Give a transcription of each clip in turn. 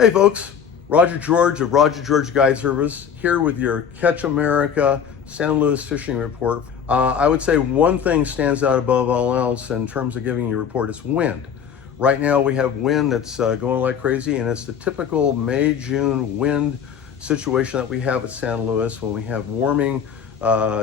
Hey folks, Roger George of Roger George Guide Service here with your Catch America San Luis fishing report. I would say one thing stands out above all else in terms of giving you a report is wind. Right now we have wind that's going like crazy, and it's the typical May-June wind situation that we have at San Luis when we have warming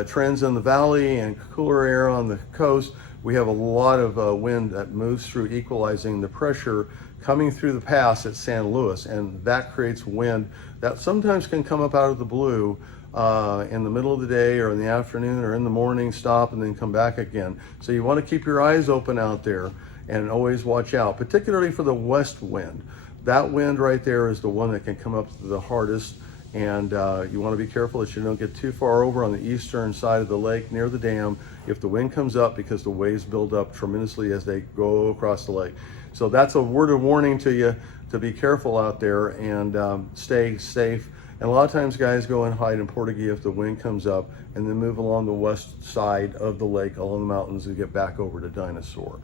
trends in the valley and cooler air on the coast. We have a lot of wind that moves through, equalizing the pressure coming through the pass at San Luis, and that creates wind that sometimes can come up out of the blue in the middle of the day or in the afternoon or in the morning, stop and then come back again. So you want to keep your eyes open out there and always watch out, particularly for the west wind. That wind right there is the one that can come up the hardest, and you want to be careful that you don't get too far over on the eastern side of the lake near the dam if the wind comes up, because the waves build up tremendously as they go across the lake. So that's a word of warning to you to be careful out there and stay safe. And a lot of times guys go and hide in Portuguese if the wind comes up, and then move along the west side of the lake along the mountains and get back over to Dinosaur.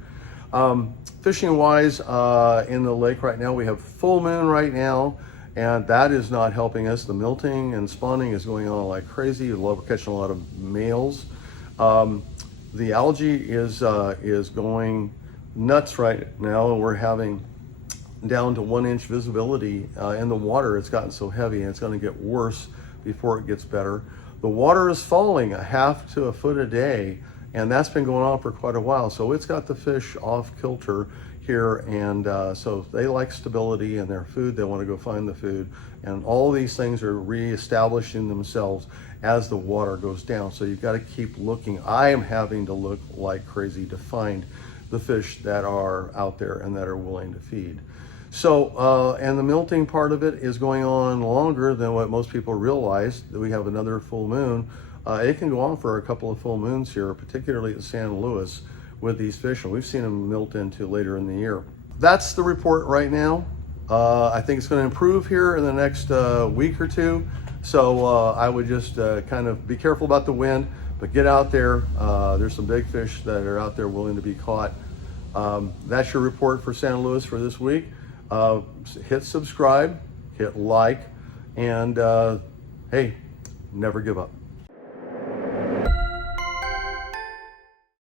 Fishing wise, in the lake right now, we have full moon right now, and that is not helping us. The milting and spawning is going on like crazy. We're catching a lot of males. The algae is going nuts right now, and we're having down to 1 inch visibility in the water. It's gotten so heavy, and it's going to get worse before it gets better. The water is falling a half to a foot a day, and that's been going on for quite a while. So it's got the fish off kilter here, and so they like stability in their food. They want to go find the food, and all these things are reestablishing themselves as the water goes down. So you've got to keep looking. I am having to look like crazy to find the fish that are out there and that are willing to feed. So, and the milting part of it is going on longer than what most people realize. That we have another full moon. It can go on for a couple of full moons here, particularly at San Luis with these fish, and we've seen them milt into later in the year. That's the report right now. I think it's going to improve here in the next week or two. So I would just kind of be careful about the wind, but get out there. There's some big fish that are out there willing to be caught. That's your report for San Luis for this week. Hit subscribe, hit like, and hey, never give up.